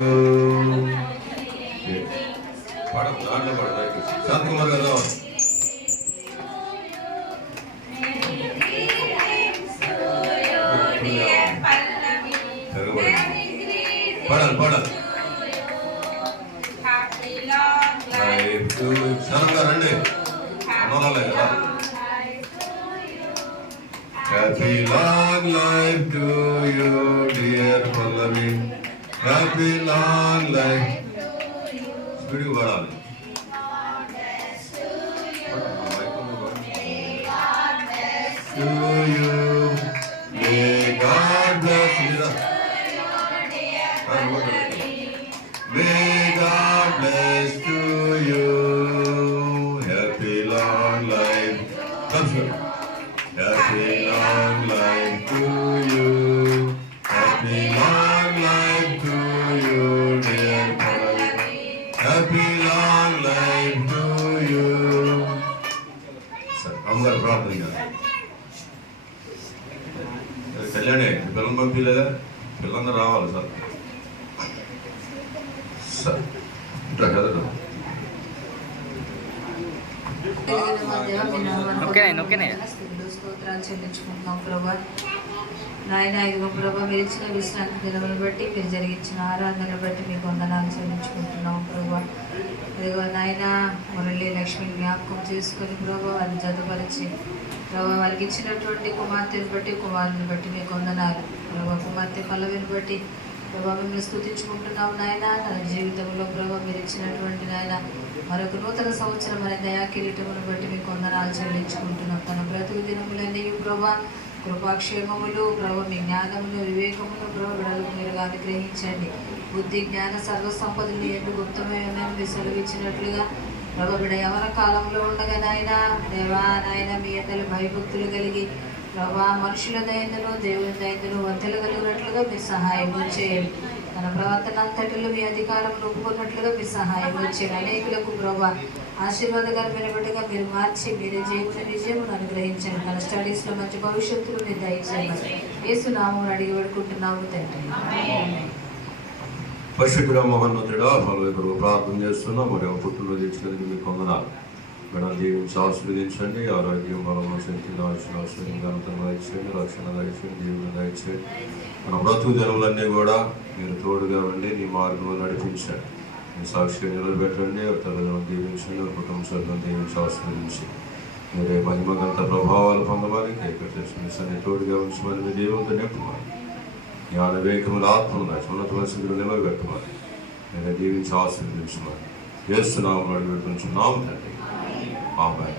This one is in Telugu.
శాంతకుమార్ కదా పాడాలి శరణంగా రండి అన్నోరాలే కదా. Happy long life to you, dear Pallavi. Happy long life. Speedy పాడాలి. To you, may God bless you. May God bless to you. Happy long life. Happy long life to you. Happy long life to you, dear Pallavi. Happy long life to you. అమ్మగారు ప్రార్థన చేయాలి. కళ్యాణి పిల్లలు పంపించలేదా? పిల్లలందరూ రావాలి సార్. స్తోత్రాలు చెల్లించుకుంటున్నాం ప్రభా. నాయన ఇదిగో ప్రభా, మీరు ఇచ్చిన విశ్రాంతి దినమును బట్టి, మీరు జరిగించిన ఆరాధనను బట్టి మీకు వందనాలు చెల్లించుకుంటున్నాం ప్రభా. ఇదిగో నాయన మురళి లక్ష్మిని జ్ఞాపకం చేసుకొని ప్రభా వారిని జతపరిచి ప్రభా వారికి ఇచ్చినటువంటి కుమార్తెను బట్టి, కుమారుని బట్టి మీకు వందనాలు ప్రభా. కుమార్తె పల్లవిని బట్టి ప్రభా మిమ్మల్ని స్తుతించుకుంటున్నాం నాయన. తన జీవితంలో ప్రభా మీరు ఇచ్చినటువంటి నాయన మరొక నూతన సంవత్సరం అనే దయా కిరీటమును బట్టి మీకు వందనాలు చెల్లించుకుంటున్నాం. తన బ్రతుకు దినములన్నీ ప్రభా కృపాక్షేమములు ప్రభా, మీ జ్ఞానములు వివేకములు ప్రభా విడలకు మీరుగా అనుగ్రహించండి. బుద్ధి జ్ఞాన సర్వసంపదలు ఎందు గుప్తమైన మీరు సెలవిచ్చినట్లుగా ప్రభా బిడ యవన కాలంలో ఉండగా నాయన దేవా నాయన మీ అందరూ భయభక్తులు కలిగి ప్రభా మనుషుల దయందును దేవుని దయందును వంతలు కలిగినట్లుగా మీరు సహాయం చేయండి. తన ప్రవర్తన అంతటిలో మీ అధికారం ఒప్పుకున్నట్లుగా మీరు సహాయం చేయండి. అనేకులకు ప్రభా ఆశీర్వాదకరమైన బిడ్డగా మీరు మార్చి మీరే జీవిత విజయమును అనుగ్రహించండి. తన స్టడీస్లో మంచి భవిష్యత్తును మీరు దయచేయండి. యేసు నామమున అడిగి వేడుకుంటున్నాము తండ్రి. పరిశుద్ధుడా మహోన్నతుడా కొరకు ప్రార్థన చేస్తున్నాం. మరి పుట్టినరోజు ఇచ్చినందుకు మీకు వందనాలు. మేడం దీవించి ఆశీర్వదించండి. ఆరోగ్యం, బలము, శక్తి, ఆశీర్వాదం, ఘనతను దయచేయండి, రక్షణ దయచేయండి, జీవనం దయచేయండి. మన బ్రతుకు దినములన్నీ కూడా మీరు తోడుగా ఉండి నీ మార్గంలో నడిపించండి. మీ సాక్షిగా నిలబెట్టండి. తల్లిదండ్రులను దీవించండి, కుటుంబ సభ్యులను దీవించి ఆశీర్వదించి మీరే మహిమగంత ప్రభావాలు పొందమని కైకట్టేసి తోడుగా ఉంచమని మీ దేవునితో నింపమని జ్ఞాన వివేకముల ఆత్మను ఉన్నత వలసలు నిలబెట్టమని నేను దీవించి ఆశీర్వదించమని యేసు నామములో అడిగి పెట్టుకుంటున్నాము తండ్రి. ఆమేన్.